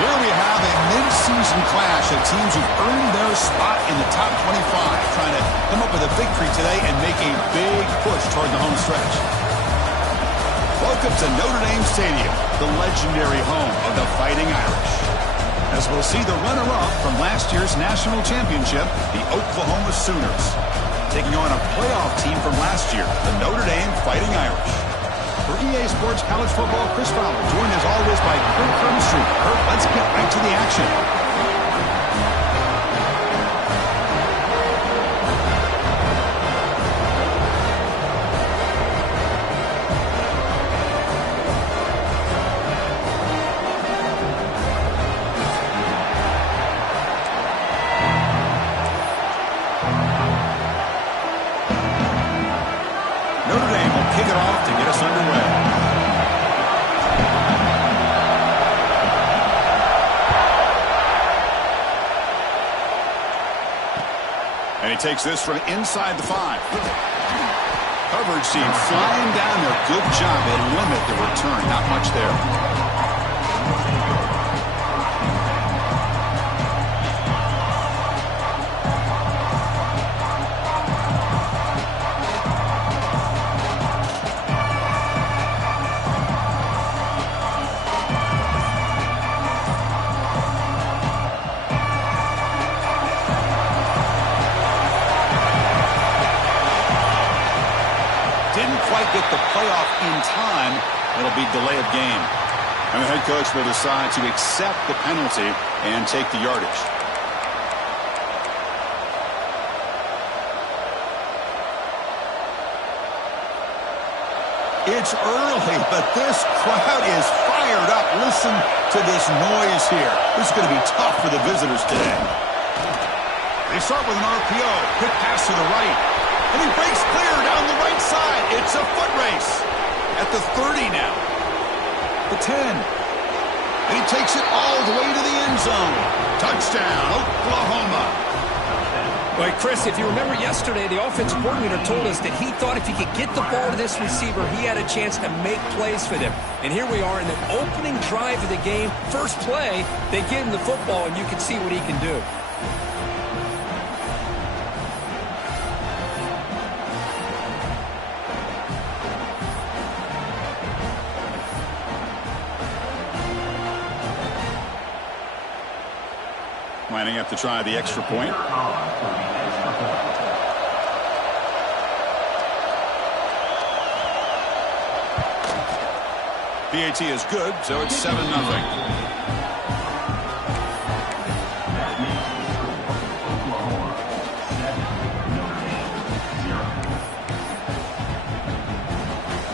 Here we have a mid-season clash of teams who've earned their spot in the top 25, trying to come up with a victory today and make a big push toward the home stretch. Welcome to Notre Dame Stadium, the legendary home of the Fighting Irish. As we'll see the runner-up from last year's national championship, the Oklahoma Sooners, taking on a playoff team from last year, the Notre Dame Fighting Irish. For EA Sports College Football, Chris Fowler, joined as always by Kurt Crumstreet. Kurt, let's get right to the action. And he takes this from inside the 5. Coverage team flying down there. Good job. They limit the return. Not much there. Get the playoff in time, it'll be delay of game. And the head coach will decide to accept the penalty and take the yardage. It's early, but this crowd is fired up. Listen to this noise here. This is going to be tough for the visitors today. They start with an RPO. Quick pass to the right. And he breaks clear down the right side. It's a foot race. At the 30 now. The 10. And he takes it all the way to the end zone. Touchdown, Oklahoma. Well, Chris, if you remember yesterday, the offensive coordinator told us that he thought if he could get the ball to this receiver, he had a chance to make plays for them. And here we are in the opening drive of the game. First play, they give him the football, and you can see what he can do. Lining up to try the extra point. PAT is good, so it's 7-0.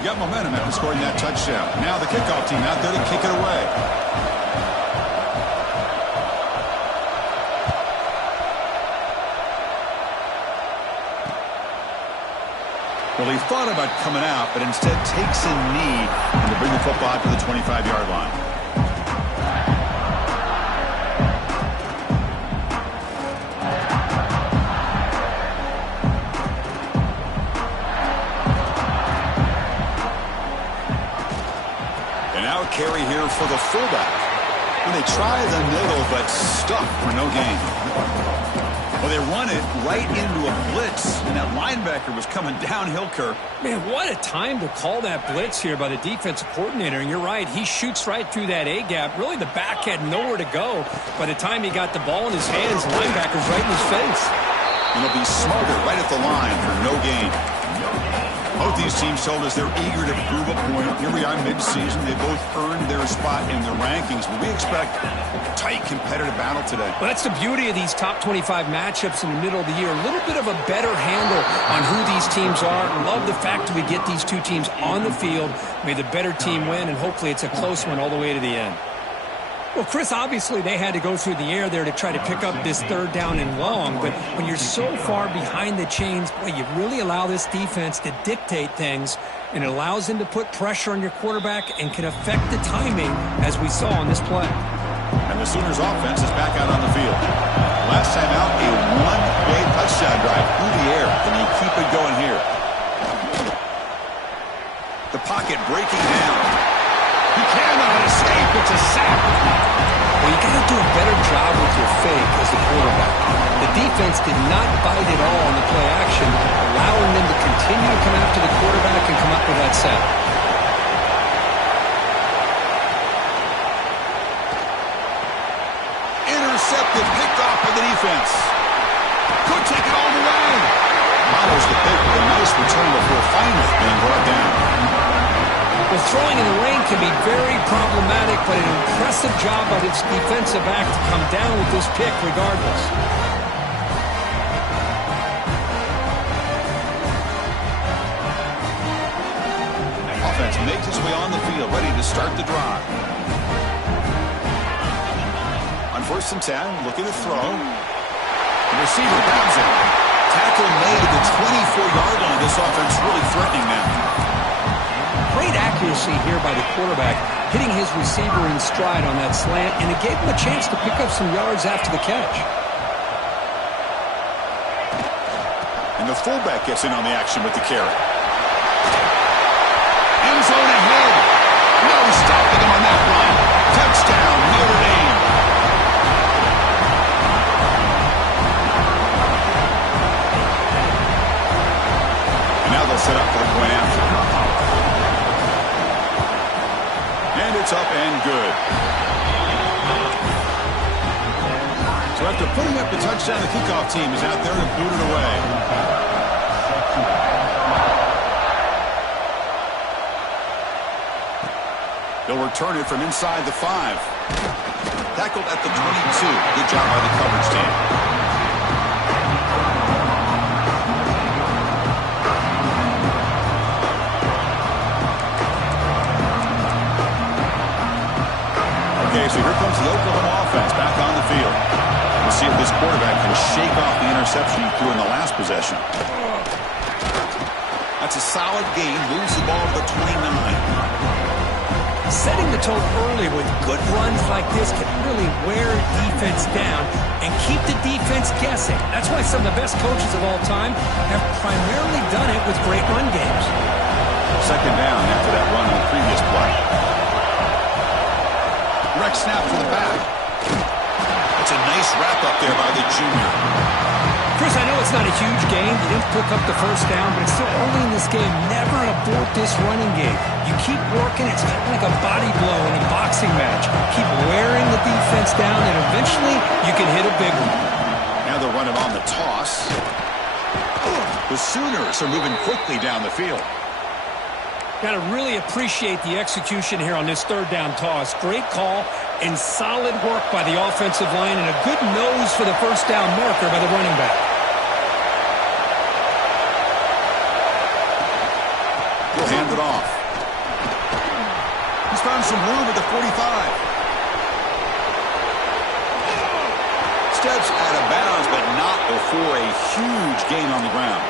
Got momentum after scoring that touchdown. Now the kickoff team out there to kick it away. Well, he thought about coming out, but instead takes a knee to bring the football out to the 25-yard line. And now a carry here for the fullback. And they try the middle, but stuck for no gain. Well, they run it right into a blitz, and that linebacker was coming downhill, Kirk. Man, what a time to call that blitz here by the defensive coordinator. And you're right, he shoots right through that A-gap. Really, the back had nowhere to go. By the time he got the ball in his hands, the linebacker's right in his face. And he'll be smothered right at the line for no gain. Both these teams told us they're eager to prove a point. Here we are mid-season. They both earned their spot in the rankings, but we expect a tight competitive battle today. Well, that's the beauty of these top 25 matchups in the middle of the year. A little bit of a better handle on who these teams are. Love the fact that we get these two teams on the field. May the better team win, and hopefully it's a close one all the way to the end. Well, Chris, obviously they had to go through the air there to try to pick up this third down and long, but when you're so far behind the chains, boy, you really allow this defense to dictate things, and it allows them to put pressure on your quarterback and can affect the timing, as we saw on this play. And the Sooners offense is back out on the field. Last time out, a one-play touchdown drive through the air. Can you keep it going here? The pocket breaking down. He cannot escape It's a sack. Well, you got to do a better job with your fake as the quarterback. The defense did not bite at all on the play action, allowing them to continue to come after the quarterback and come up with that sack. Intercepted, picked off by the defense. Could take it all the way. Follows the pick with a nice return before finally being brought down. Well, throwing in the rain can be very problematic, but an impressive job by this defensive back to come down with this pick regardless. Offense makes its way on the field, ready to start the drive. On 1st and 10, looking to throw. The receiver grabs it. Tackle made at the 24-yard line. This offense really threatening now. Great accuracy here by the quarterback, hitting his receiver in stride on that slant, and it gave him a chance to pick up some yards after the catch. And the fullback gets in on the action with the carry. End zone ahead. No stopping him on that run. Touchdown, Notre Dame. And now they'll set up for a point after. And it's up and good. So after putting up the touchdown, the kickoff team is out there to boot it away. They'll return it from inside the 5. Tackled at the 22. Good job by the coverage team. Okay, so here comes the Oklahoma offense back on the field. We'll see if this quarterback can shake off the interception he threw in the last possession. That's a solid gain. Moves the ball to the 29. Setting the tone early with good runs like this can really wear defense down and keep the defense guessing. That's why some of the best coaches of all time have primarily done it with great run games. 2nd down after that run on the previous play. Direct snap for the back. It's a nice wrap up there by the junior. Chris, I know it's not a huge game. You didn't pick up the 1st down, but it's still early in this game. Never abort this running game. You keep working. It's kind of like a body blow in a boxing match. Keep wearing the defense down, and eventually you can hit a big one. Now they're running on the toss. The Sooners are moving quickly down the field. Got to really appreciate the execution here on this 3rd down toss. Great call and solid work by the offensive line and a good nose for the 1st down marker by the running back. We'll hand it off. He's found some room at the 45. Steps out of bounds, but not before a huge gain on the ground.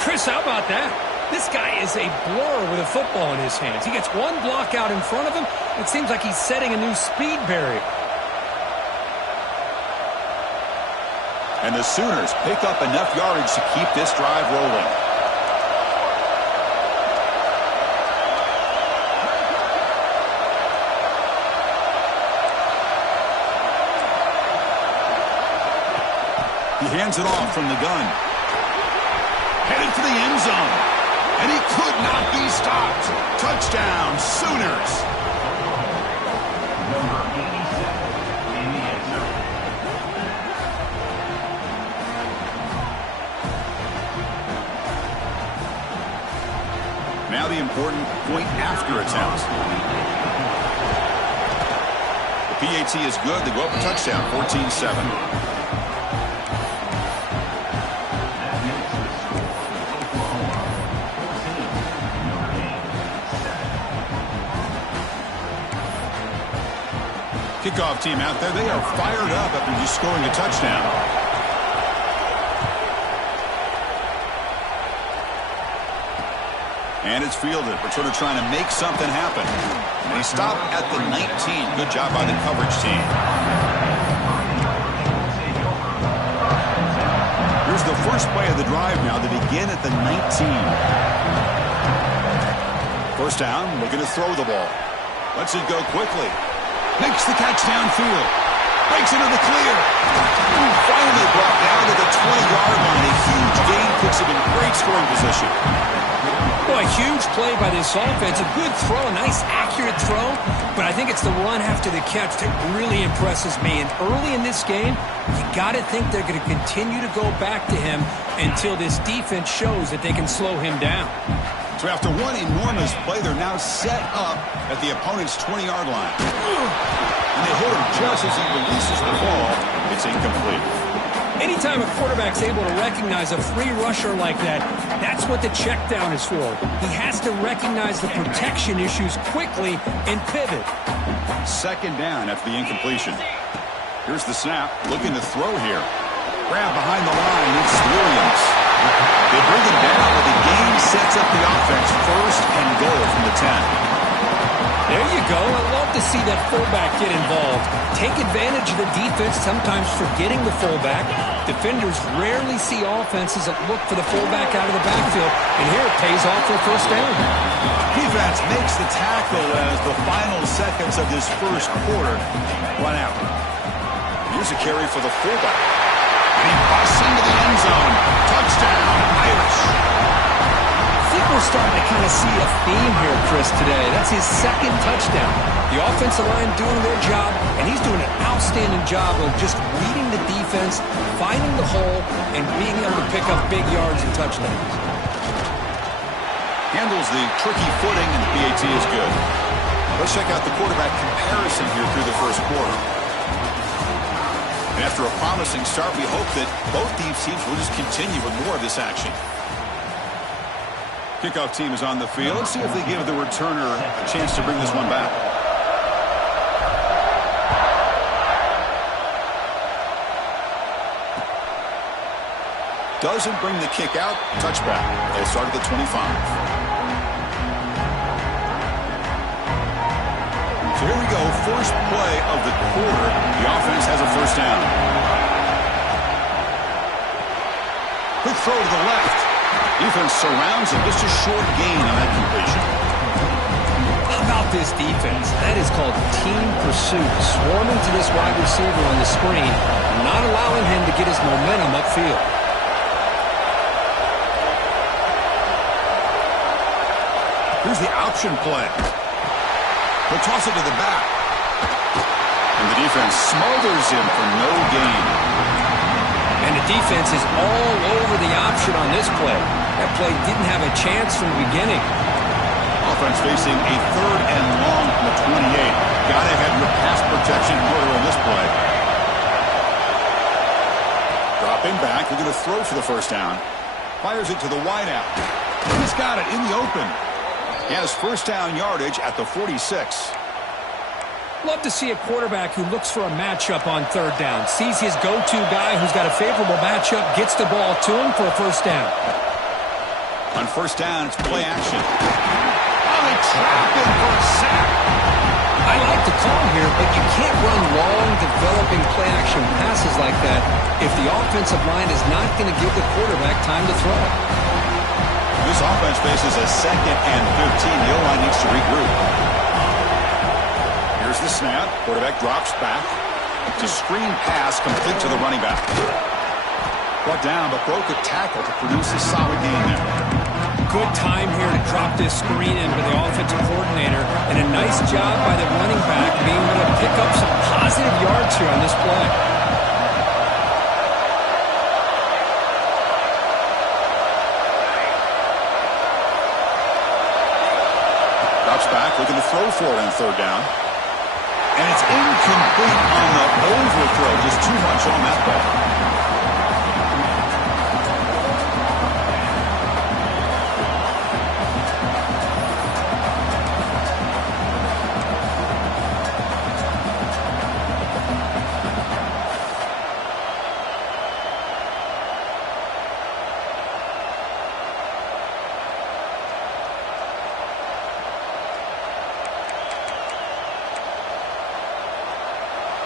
Chris, how about that? This guy is a blur with a football in his hands. He gets one block out in front of him. It seems like he's setting a new speed barrier. And the Sooners pick up enough yardage to keep this drive rolling. He hands it off from the gun. Headed for the end zone. And he could not be stopped. Touchdown, Sooners. Now the important point after attempt. The PAT is good. They go up a touchdown, 14-7. Kickoff team out there. They are fired up after just scoring a touchdown. And it's fielded. Returner trying to make something happen. And he stopped at the 19. Good job by the coverage team. Here's the first play of the drive now. They begin at the 19. 1st down, looking to throw the ball. Lets it go quickly. Makes the catch downfield. Breaks into the clear. Finally brought down to the 20-yard line. A huge gain puts him in great scoring position. Boy, a huge play by this offense. A good throw, a nice accurate throw. But I think it's the run after the catch that really impresses me. And early in this game, you got to think they're going to continue to go back to him until this defense shows that they can slow him down. So after one enormous play, they're now set up at the opponent's 20-yard line. And they hit him just as he releases the ball. It's incomplete. Anytime a quarterback's able to recognize a free rusher like that, that's what the check down is for. He has to recognize the protection issues quickly and pivot. Second down after the incompletion. Here's the snap. Looking to throw here. Grab behind the line. It's Williams. They bring him down, but the game sets up the offense. First and goal from the 10. There you go. I love to see that fullback get involved. Take advantage of the defense, sometimes forgetting the fullback. Defenders rarely see offenses that look for the fullback out of the backfield, and here it pays off for a first down. Defense makes the tackle as the final seconds of this first quarter run out. Here's a carry for the fullback. And he busts into the end zone. Touchdown, Irish. I think we're starting to kind of see a theme here, Chris, today. That's his second touchdown. The offensive line doing their job, and he's doing an outstanding job of just reading the defense, finding the hole, and being able to pick up big yards and touchdowns. Handles the tricky footing, and the PAT is good. Let's check out the quarterback comparison here through the first quarter. And after a promising start, we hope that both these teams will just continue with more of this action. Kickoff team is on the field. Let's see if they give the returner a chance to bring this one back. Doesn't bring the kick out. Touchback. They'll start at the 25. So here we go. First play of the quarter. The offense has a first down. Quick throw to the left. Defense surrounds him. Just a short gain on that completion. How about this defense? That is called team pursuit. Swarming to this wide receiver on the screen, not allowing him to get his momentum upfield. Here's the option play. He'll toss it to the back. And the defense smothers him for no gain. And the defense is all over the option on this play. That play didn't have a chance from the beginning. Offense facing a third and long from the 28. Got ahead with pass protection in order on this play. Dropping back. They're going to throw for the first down. Fires it to the wideout. He's got it in the open. He has first down yardage at the 46. Love to see a quarterback who looks for a matchup on third down. Sees his go-to guy who's got a favorable matchup, gets the ball to him for a first down. On first down, it's play action. Oh, they trap him for a sack. I like the call here, but you can't run long, developing play-action passes like that if the offensive line is not going to give the quarterback time to throw. This offense faces a second and 15. The O-line needs to regroup. Here's the snap. Quarterback drops back. It's a screen pass complete to the running back. Brought down, but broke a tackle to produce a solid gain there. Good time here to drop this screen in with the offensive coordinator, and a nice job by the running back being able to pick up some positive yards here on this play. Drops back, looking to throw for it on third down. And it's incomplete on the overthrow. Just too much on that ball.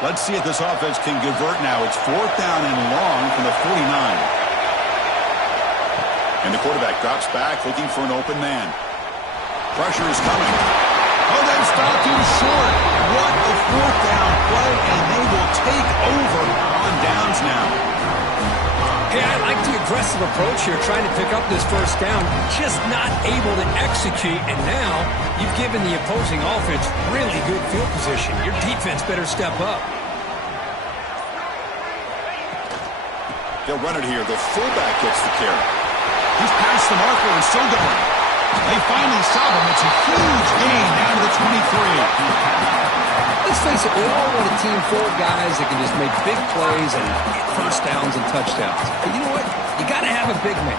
Let's see if this offense can convert now. It's fourth down and long from the 49. And the quarterback drops back looking for an open man. Pressure is coming. Oh, they stopped him short. What a fourth down play, and they will take over on downs now. Hey, I like the aggressive approach here, trying to pick up this first down, just not able to execute, and now you've given the opposing offense really good field position. Your defense better step up. They'll run it here. The fullback gets the carry. He's past the marker and still going. They finally stop him. It's a huge gain down to the 23. Let's face it, we all want a team full of guys that can just make big plays and get first downs and touchdowns. But you know what? You got to have a big man.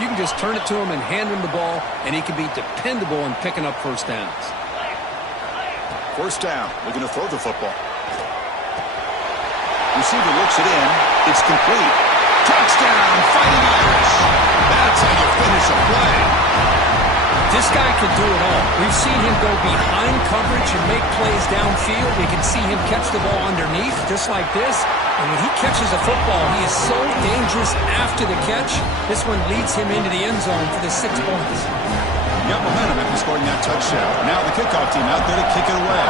You can just turn it to him and hand him the ball, and he can be dependable in picking up first downs. First down. Looking to throw the football. Receiver looks it in. It's complete. Touchdown, Fighting Irish. That's how you finish a play. This guy can do it all. We've seen him go behind coverage and make plays downfield. We can see him catch the ball underneath, just like this. And when he catches a football, he is so dangerous after the catch. This one leads him into the end zone for the 6 points. Got momentum after scoring that touchdown. Now the kickoff team out there to kick it away.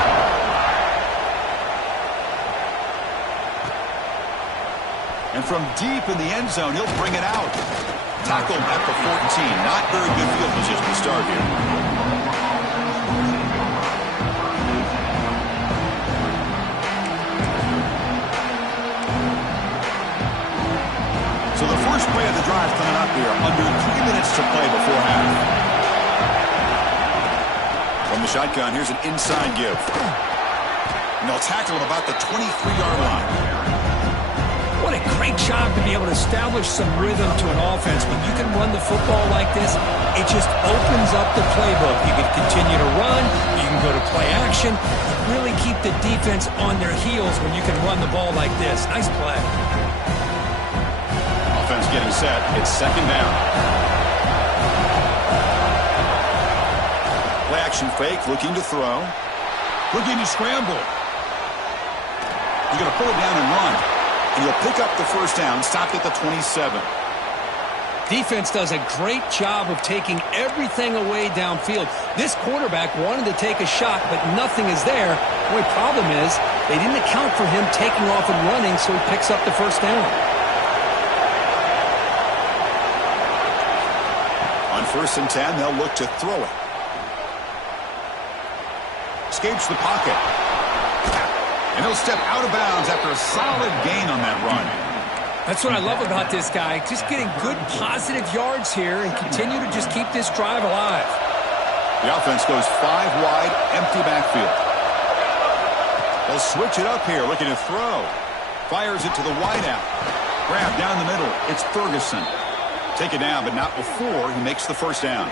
And from deep in the end zone, he'll bring it out. Tackled at the 14. Not very good field position to start here. So the first play of the drive coming up here. Under 3 minutes to play before half. From the shotgun, here's an inside give. And they'll tackle him about the 23-yard line. What a great job to be able to establish some rhythm to an offense. When you can run the football like this, it just opens up the playbook. You can continue to run. You can go to play action. Really keep the defense on their heels when you can run the ball like this. Nice play. Offense getting set. It's second down. Play action fake. Looking to throw. Looking to scramble. He's going to pull it down and run. And he'll pick up the first down, stopped at the 27. Defense does a great job of taking everything away downfield. This quarterback wanted to take a shot, but nothing is there. The only problem is they didn't account for him taking off and running, so he picks up the first down. On 1st and 10, they'll look to throw it. Escapes the pocket. And he'll step out of bounds after a solid gain on that run. That's what I love about this guy. Just getting good positive yards here and continue to just keep this drive alive. The offense goes 5 wide, empty backfield. They'll switch it up here, looking to throw. Fires it to the wideout. Grab down the middle. It's Ferguson. Take it down, but not before he makes the first down.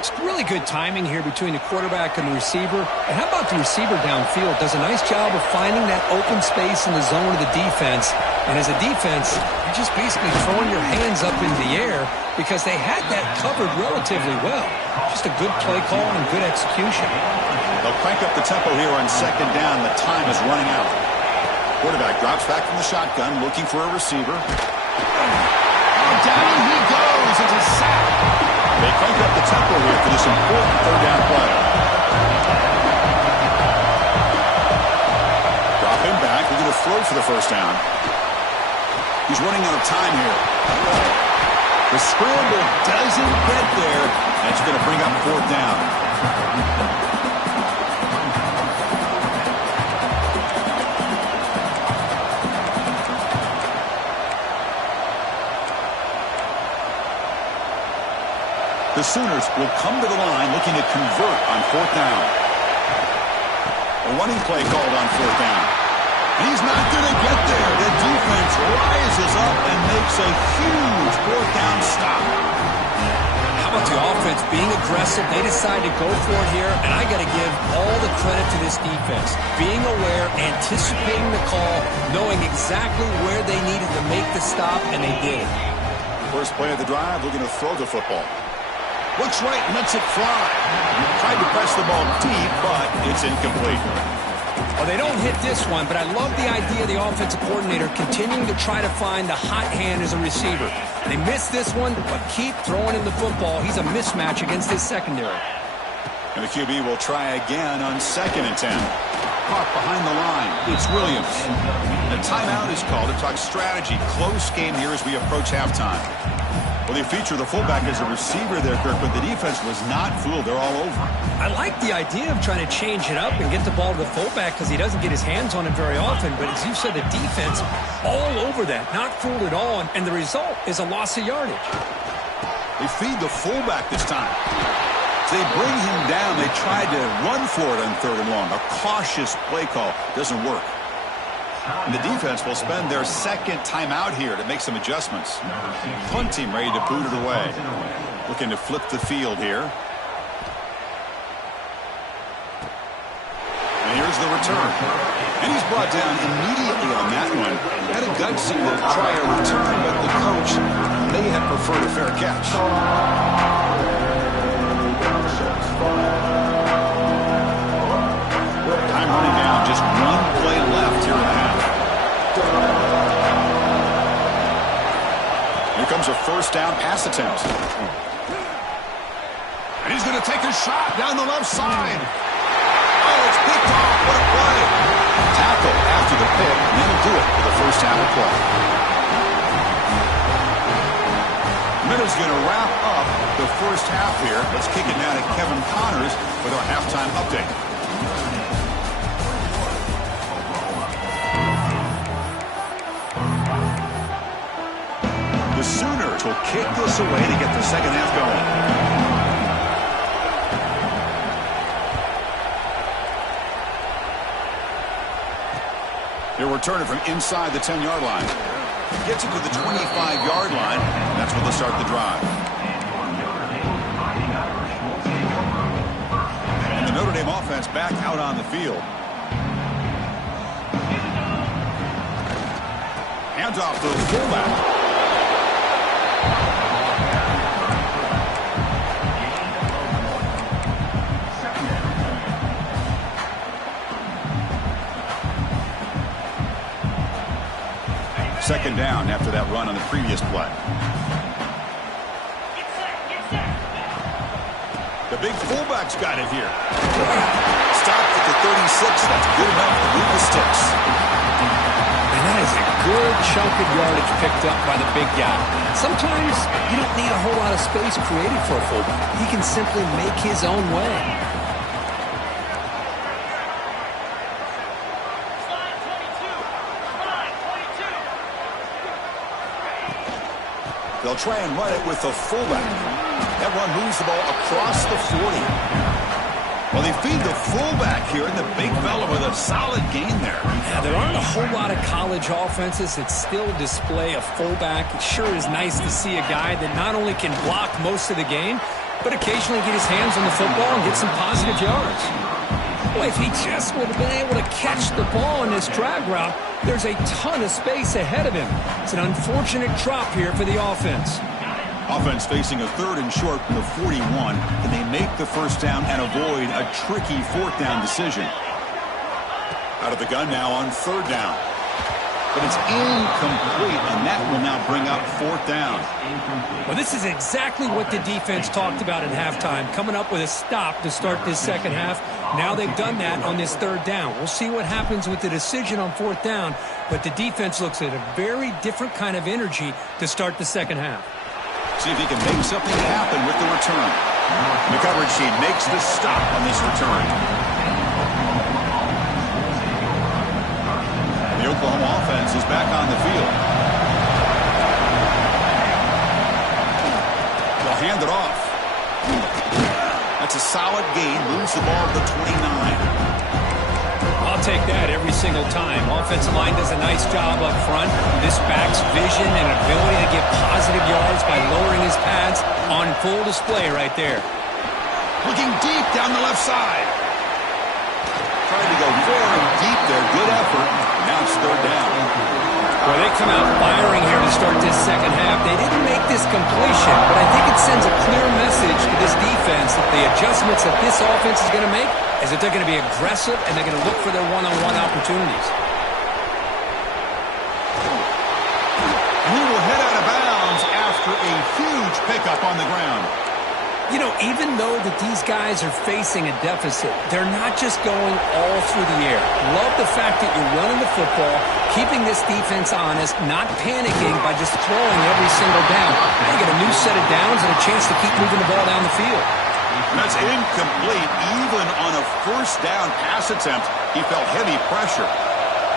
It's really good timing here between the quarterback and the receiver. And how about the receiver downfield? Does a nice job of finding that open space in the zone of the defense. And as a defense, you're just basically throwing your hands up in the air because they had that covered relatively well. Just a good play call and good execution. They'll crank up the tempo here on second down. The time is running out. Quarterback drops back from the shotgun, looking for a receiver. Oh, down he goes. It's a sack. They crank up the tempo here for this important third down play. Drop him back. We're going to throw for the first down. He's running out of time here. The scramble doesn't get there. That's going to bring up 4th down. The Sooners will come to the line looking to convert on 4th down. A running play called on 4th down. And he's not going to get there. The defense rises up and makes a huge 4th down stop. How about the offense being aggressive? They decide to go for it here, and I got to give all the credit to this defense. Being aware, anticipating the call, knowing exactly where they needed to make the stop, and they did. First play of the drive, looking to throw the football. Looks right and lets it fly. Tried to press the ball deep, but it's incomplete. Well, they don't hit this one, but I love the idea of the offensive coordinator continuing to try to find the hot hand as a receiver. They missed this one, but keep throwing him the football. He's a mismatch against his secondary. And the QB will try again on 2nd and 10. Caught behind the line. It's Williams. The timeout is called to talk strategy. Close game here as we approach halftime. Well, they feature the fullback as a receiver there, Kirk, but the defense was not fooled. They're all over him. I like the idea of trying to change it up and get the ball to the fullback because he doesn't get his hands on it very often. But as you said, the defense all over that, not fooled at all. And the result is a loss of yardage. They feed the fullback this time. So they bring him down. They tried to run for it on 3rd and long. A cautious play call doesn't work. And the defense will spend their 2nd timeout here to make some adjustments. Punt team ready to boot it away. Looking to flip the field here. And here's the return. And he's brought down immediately on that one. Had a gutsy to try a return, but the coach may have preferred a fair catch. Time running down. Just one play left here in the half. Here comes a 1st down pass attempt. And he's going to take a shot down the left side. Oh, it's picked off. What a play. Tackle after the pick, and that'll do it for the 1st half of play. Minutes going to wrap up the 1st half here. Let's kick it now to Kevin Connors with our halftime update. The Sooners will kick this away to get the 2nd half going. They'll return it from inside the 10-yard line. Gets it to the 25-yard line. And that's where they'll start the drive. And the Notre Dame offense back out on the field. Hands off to the fullback. Second down after that run on the previous play. The big fullback's got it here. Stopped at the 36. That's good enough to move the sticks. And that is a good chunk of yardage picked up by the big guy. Sometimes you don't need a whole lot of space created for a fullback. He can simply make his own way. They'll try and run it with the fullback. That run moves the ball across the 40. Well, they feed the fullback here, and the big fella with a solid gain there. Yeah, there aren't a whole lot of college offenses that still display a fullback. It sure is nice to see a guy that not only can block most of the game, but occasionally get his hands on the football and get some positive yards. Boy, if he just would have been able to catch the ball in this drag route, there's a ton of space ahead of him. It's an unfortunate drop here for the offense. Offense facing a 3rd and short from the 41. Can they make the 1st down and avoid a tricky 4th down decision? Out of the gun now on 3rd down. But it's incomplete, and that will now bring up 4th down. Well, this is exactly what the defense talked about at halftime, coming up with a stop to start this 2nd half. Now they've done that on this 3rd down. We'll see what happens with the decision on 4th down, but the defense looks at a very different kind of energy to start the 2nd half. See if he can make something happen with the return. The coverage team makes the stop on this return. The Oklahoma offense is back on the field. They'll hand it off. That's a solid gain. Moves the ball to the 29. I'll take that every single time. Offensive line does a nice job up front. This back's vision and ability to get positive yards by lowering his pads on full display right there. Looking deep down the left side. Trying to go very deep there. Good effort. Now it's 3rd down. Well, they come out firing here to start this 2nd half. They didn't make this completion, but I think it sends a clear message to this defense that the adjustments that this offense is going to make is that they're going to be aggressive and they're going to look for their one-on-one opportunities. And he will head out of bounds after a huge pickup on the ground. You know, even though that these guys are facing a deficit, they're not just going all through the air. Love the fact that you're running the football, keeping this defense honest, not panicking by just throwing every single down. Now you get a new set of downs and a chance to keep moving the ball down the field. And that's incomplete. Even on a first down pass attempt, he felt heavy pressure.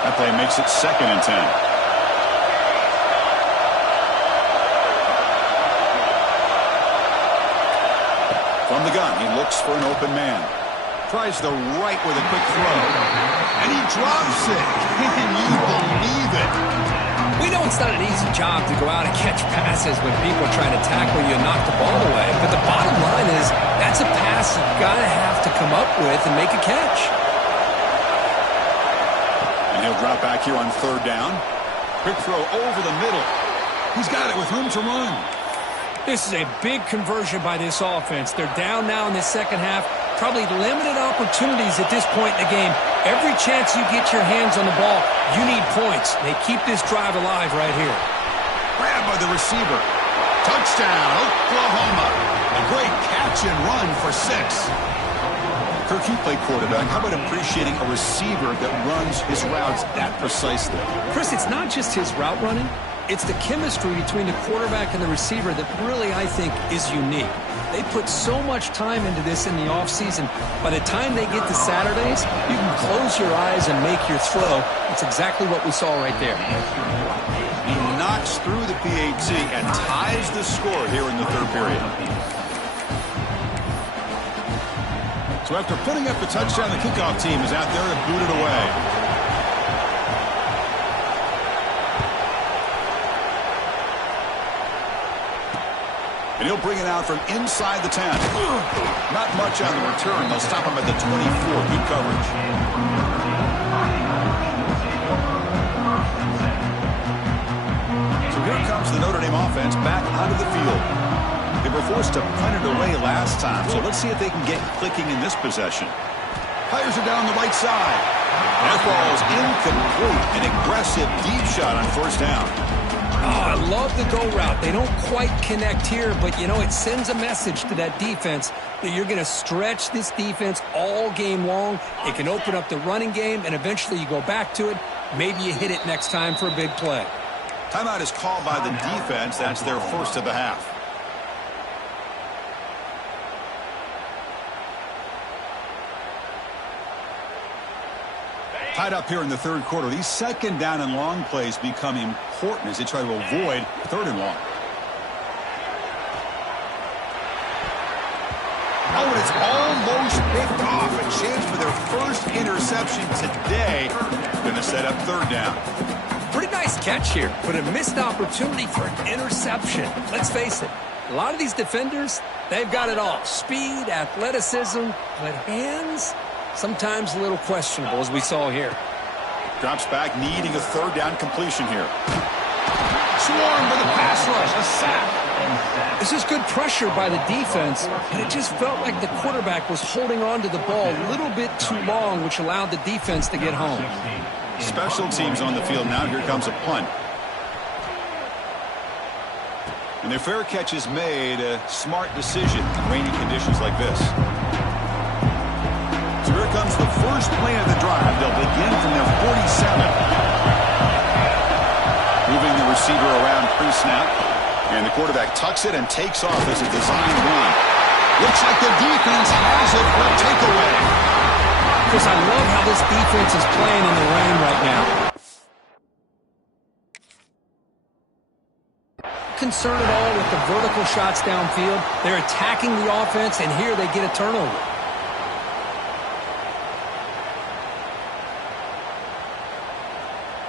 That play makes it 2nd and 10. From the gun, he looks for an open man. Tries the right with a quick throw. And he drops it. Can you believe it? We know it's not an easy job to go out and catch passes when people are trying to tackle you and knock the ball away. But the bottom line is that's a pass you've got to have to come up with and make a catch. And he'll drop back here on 3rd down. Quick throw over the middle. He's got it with room to run. This is a big conversion by this offense. They're down now in the second half. Probably limited opportunities at this point in the game. Every chance you get your hands on the ball, you need points. They keep this drive alive right here. Grabbed by the receiver. Touchdown, Oklahoma. A great catch and run for 6. Kirk, you play quarterback. How about appreciating a receiver that runs his routes that precisely? Chris, it's not just his route running. It's the chemistry between the quarterback and the receiver that really, I think, is unique. They put so much time into this in the offseason. By the time they get to Saturdays, you can close your eyes and make your throw. That's exactly what we saw right there. He knocks through the PAT and ties the score here in the 3rd period. So after putting up the touchdown, the kickoff team is out there to boot it away. And he'll bring it out from inside the 10. Not much on the return. They'll stop him at the 24. Good coverage. So here comes the Notre Dame offense back onto the field. They were forced to punt it away last time, so let's see if they can get clicking in this possession. Fires it down the right side. That ball is incomplete. An aggressive deep shot on 1st down. Oh, I love the go route. They don't quite connect here, but, you know, it sends a message to that defense that you're going to stretch this defense all game long. It can open up the running game, and eventually you go back to it. Maybe you hit it next time for a big play. Timeout is called by the defense. That's their first of the half. Tied up here in the 3rd quarter. These 2nd down and long plays become important as they try to avoid 3rd and long. Oh, and it's almost picked off. A chance for their first interception today. Going to set up 3rd down. Pretty nice catch here, but a missed opportunity for an interception. Let's face it, a lot of these defenders, they've got it all. Speed, athleticism, but hands, sometimes a little questionable, as we saw here. Drops back, needing a 3rd down completion here. Swarmed with a pass rush, a sack. This is good pressure by the defense, and it just felt like the quarterback was holding on to the ball a little bit too long, which allowed the defense to get home. Special teams on the field now. Here comes a punt. And their fair catch is made. A smart decision in rainy conditions like this. So here comes the first play of the drive. They'll begin from their 47. Moving the receiver around pre-snap. And the quarterback tucks it and takes off as a design run. Looks like the defense has it for a takeaway. Chris, I love how this defense is playing in the rain right now. Concerned at all with the vertical shots downfield. They're attacking the offense, and here they get a turnover.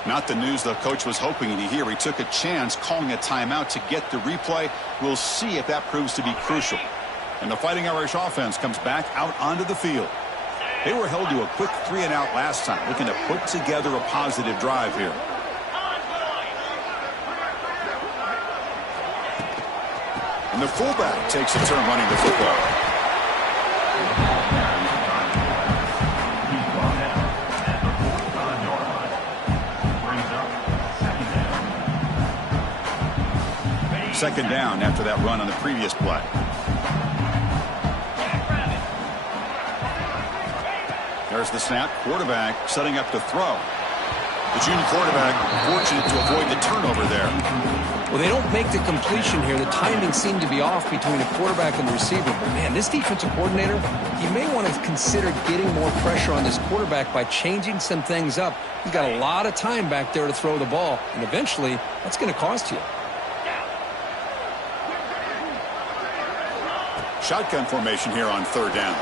Not the news the coach was hoping to hear. He took a chance calling a timeout to get the replay. We'll see if that proves to be crucial. And the Fighting Irish offense comes back out onto the field. They were held to a quick 3-and-out last time, looking to put together a positive drive here. And the fullback takes a turn running the football. Second down after that run on the previous play. There's the snap. Quarterback setting up to throw. The junior quarterback fortunate to avoid the turnover there. Well, they don't make the completion here. The timing seemed to be off between the quarterback and the receiver. But, man, this defensive coordinator, he may want to consider getting more pressure on this quarterback by changing some things up. He's got a lot of time back there to throw the ball, and eventually that's going to cost you. Shotgun formation here on third down.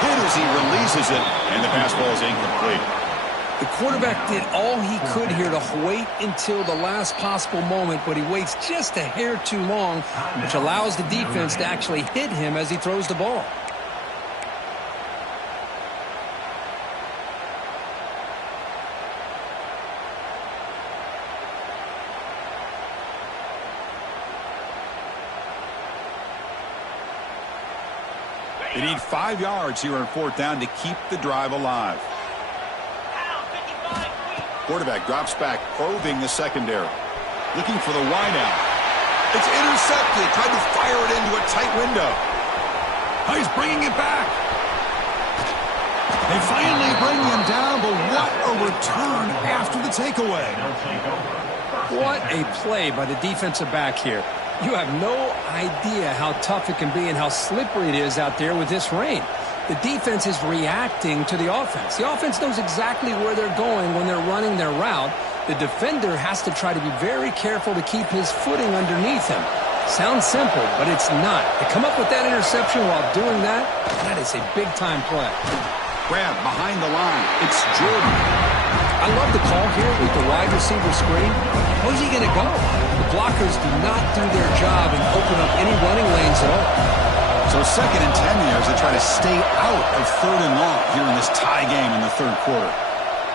Hit as he releases it, and the pass ball is incomplete. The quarterback did all he could here to wait until the last possible moment, but he waits just a hair too long, which allows the defense to actually hit him as he throws the ball. They need 5 yards here on fourth down to keep the drive alive. Quarterback drops back, probing the secondary. Looking for the wideout. It's intercepted. Tried to fire it into a tight window. Oh, he's bringing it back. They finally bring him down, but what a return after the takeaway. What a play by the defensive back here. You have no idea how tough it can be and how slippery it is out there with this rain. The defense is reacting to the offense. The offense knows exactly where they're going when they're running their route. The defender has to try to be very careful to keep his footing underneath him. Sounds simple, but it's not. To come up with that interception while doing that, that is a big-time play. Grab behind the line. It's Jordan. I love the call here with the wide receiver screen. Where's he going to go? The blockers do not do their job and open up any running lanes at all. So 2nd and 10 years, they try to stay out of 3rd and long here in this tie game in the third quarter.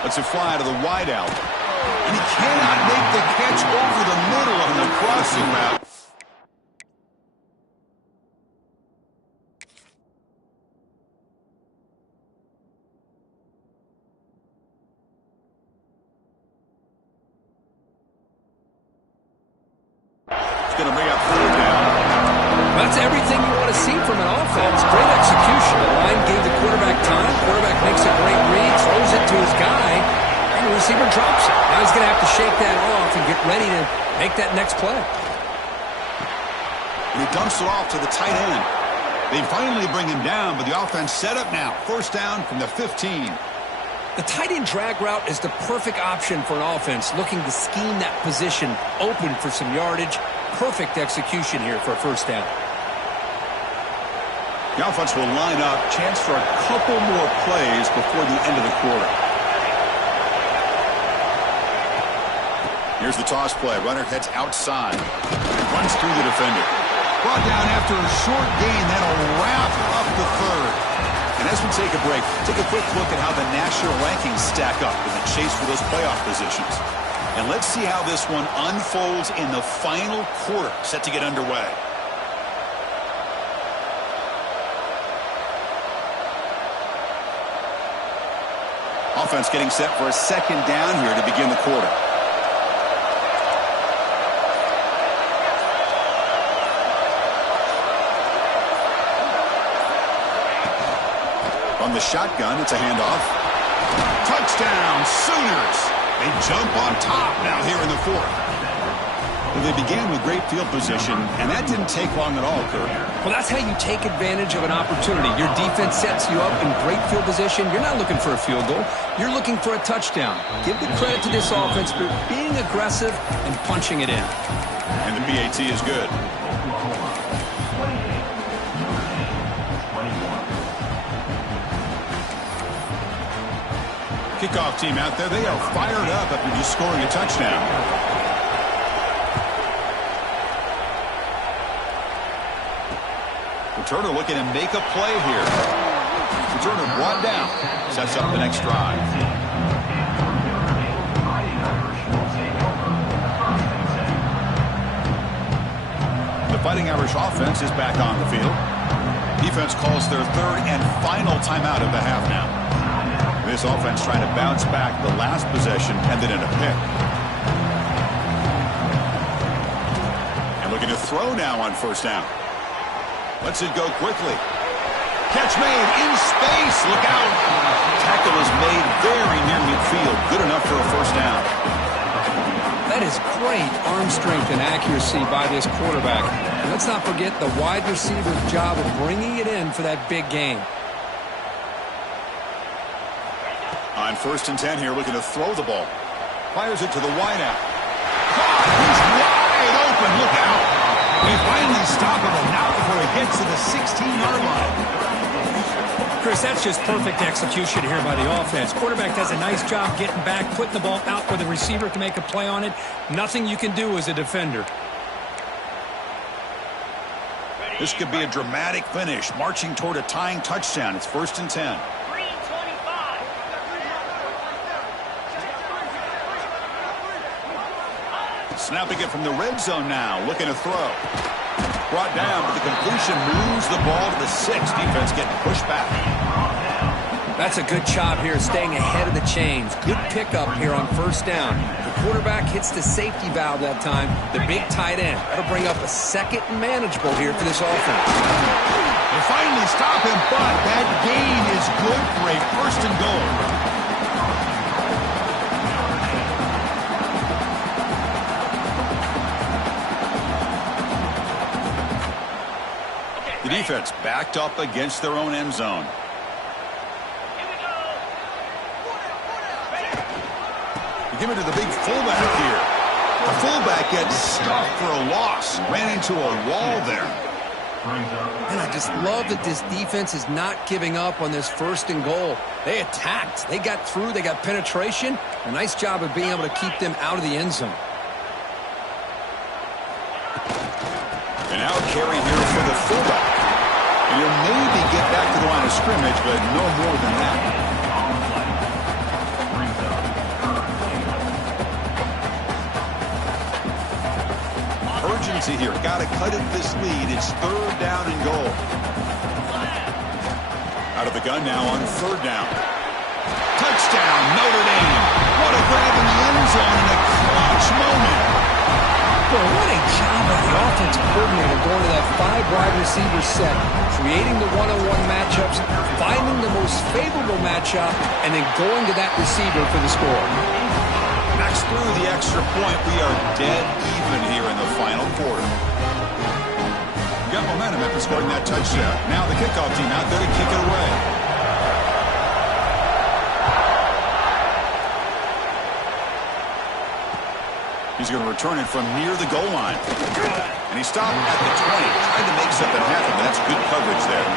Let's it fly to the wideout. And he cannot make the catch over the middle on the crossing route. It's going to bring up 4th down. That's everything you want to see from an offense. Great execution. The line gave the quarterback time. Quarterback makes a great read, throws it to his guy, and the receiver drops it. Now he's going to have to shake that off and get ready to make that next play. And he dumps it off to the tight end. They finally bring him down, but the offense set up now. 1st down from the 15. The tight end drag route is the perfect option for an offense looking to scheme that position open for some yardage. Perfect execution here for a 1st down. The offense will line up. Chance for a couple more plays before the end of the quarter. Here's the toss play. Runner heads outside. Runs through the defender. Brought down after a short gain. That'll wrap up the 3rd. And as we take a break, take a quick look at how the national rankings stack up in the chase for those playoff positions. And let's see how this one unfolds in the final quarter set to get underway. Offense getting set for a 2nd down here to begin the quarter. From the shotgun, it's a handoff. Touchdown, Sooners! They jump on top now here in the 4th. Well, they began with great field position, and that didn't take long at all, Kirk. Well, that's how you take advantage of an opportunity. Your defense sets you up in great field position. You're not looking for a field goal. You're looking for a touchdown. Give the credit to this offense for being aggressive and punching it in. And the PAT is good. Kickoff team out there, they are fired up after just scoring a touchdown. Returner looking to make a play here. Returner brought down. Sets up the next drive. The Fighting Irish offense is back on the field. Defense calls their 3rd and final timeout of the half now. This offense trying to bounce back the last possession and then in a pick. And looking to throw now on 1st down. Lets it go quickly. Catch made in space. Look out. Tackle is made very near midfield. Good enough for a first down. That is great arm strength and accuracy by this quarterback. And let's not forget the wide receiver's job of bringing it in for that big game. On 1st and 10 here, looking to throw the ball. Fires it to the wideout. Caught! He's wide open. Look out. They finally stop him, and not before he gets to the 16-yard line. Chris, that's just perfect execution here by the offense. Quarterback does a nice job getting back, putting the ball out where the receiver can make a play on it. Nothing you can do as a defender. This could be a dramatic finish, marching toward a tying touchdown. It's 1st and 10. Snapping it from the red zone now, looking to throw. Brought down, but the completion moves the ball to the 6. Defense getting pushed back. That's a good job here, staying ahead of the chains. Good pickup here on 1st down. The quarterback hits the safety valve that time, the big tight end. That'll bring up a 2nd and manageable here for this offense. They finally stop him, but that gain is good for a 1st and goal. The defense backed up against their own end zone. We give it to the big fullback here. The fullback gets stuffed for a loss. Ran into a wall there. And I just love that this defense is not giving up on this 1st and goal. They attacked. They got through. They got penetration. A nice job of being able to keep them out of the end zone. And now carry here for the fullback. And you'll maybe get back to the line of scrimmage, but no more than that. Urgency here. Got to cut it this lead. It's 3rd down and goal. Out of the gun now on 3rd down. Touchdown, Notre Dame. What a grab in the end zone in a clutch moment. Boy, what a job by the offensive coordinator going to that 5 wide receiver set, creating the one-on-one matchups, finding the most favorable matchup, and then going to that receiver for the score. Knocks through the extra point. We are dead even here in the final quarter. We got momentum after scoring that touchdown. Now the kickoff team out there to kick it away. He's going to return it from near the goal line. And he stopped at the 20. Tried to make something happen, but that's good coverage there.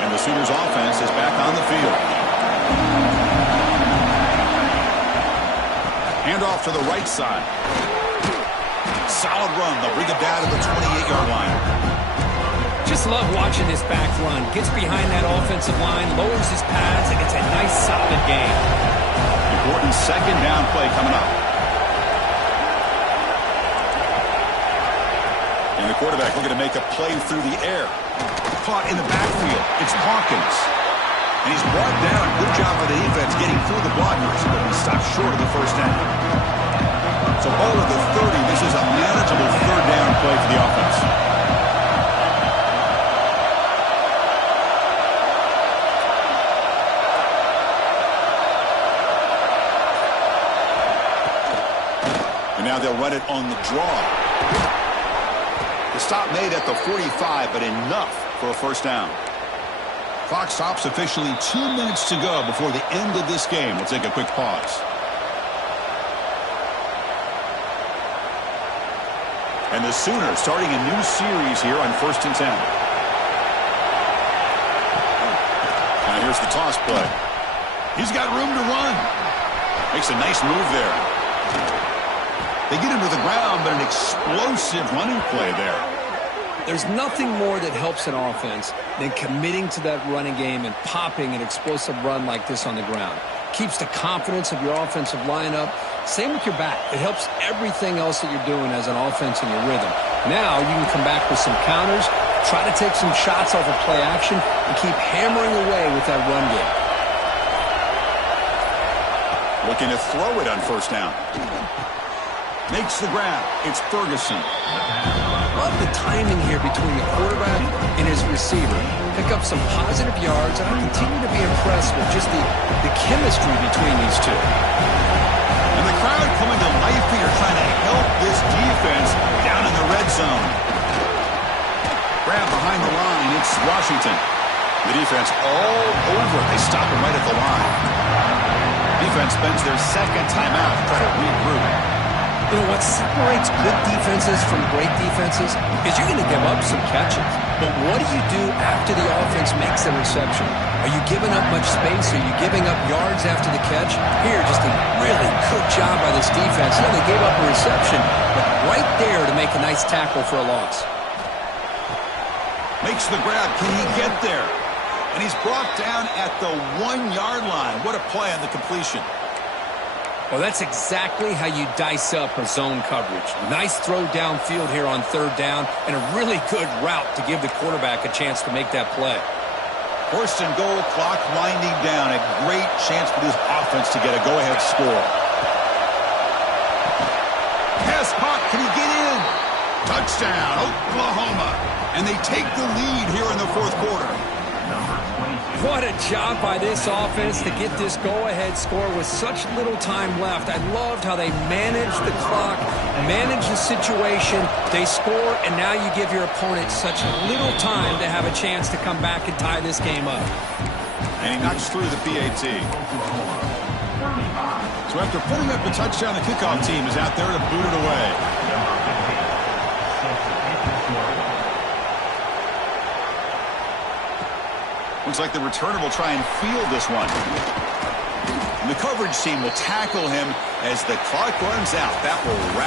And the Sooners offense is back on the field. Handoff to the right side. Solid run. They'll bring it down to the 28-yard line. Just love watching this back run. Gets behind that offensive line, lowers his pads, and it's a nice, solid game. Important 2nd down play coming up. And the quarterback looking to make a play through the air. Caught in the backfield. It's Hawkins. And he's brought down. Good job by the defense getting through the blockers, but he stopped short of the 1st down. So ball at the 30. This is a manageable 3rd down play for the offense. And now they'll run it on the draw. The stop made at the 45, but enough for a 1st down. Clock stops officially 2 minutes to go before the end of this game. We'll take a quick pause. And the Sooners starting a new series here on 1st and 10. Now here's the toss play. He's got room to run. Makes a nice move there. They get him to the ground, but an explosive running play there. There's nothing more that helps an offense than committing to that running game and popping an explosive run like this on the ground. Keeps the confidence of your offensive lineup. Same with your back. It helps everything else that you're doing as an offense in your rhythm. Now you can come back with some counters, try to take some shots off of play action, and keep hammering away with that run game. Looking to throw it on 1st down. Makes the grab. It's Ferguson. love the timing here between the quarterback and his receiver. Pick up some positive yards, and I continue to be impressed with just the chemistry between these two. And the crowd coming to life here, trying to help this defense down in the red zone. Grab behind the line, it's Washington. The defense all over. They stop him right at the line. Defense spends their second timeout to try to regroup. You know, what separates good defenses from great defenses is you're going to give up some catches. But what do you do after the offense makes the reception? Are you giving up much space? Are you giving up yards after the catch? Here, just a really good job by this defense. Yeah, they gave up a reception, but right there to make a nice tackle for a loss. Makes the grab. Can he get there? And he's brought down at the 1-yard line. What a play on the completion. Well, that's exactly how you dice up a zone coverage. Nice throw downfield here on third down, and a really good route to give the quarterback a chance to make that play. First and goal, clock winding down. A great chance for this offense to get a go-ahead score. Pass caught. Can he get in? Touchdown, Oklahoma. And they take the lead here in the fourth quarter. What a job by this offense to get this go-ahead score with such little time left. I loved how they managed the clock, managed the situation. They score, and now you give your opponent such little time to have a chance to come back and tie this game up. And he knocks through the PAT. So after putting up the touchdown, the kickoff team is out there to boot it away. Looks like the returner will try and field this one. And the coverage team will tackle him as the clock runs out. That will wrap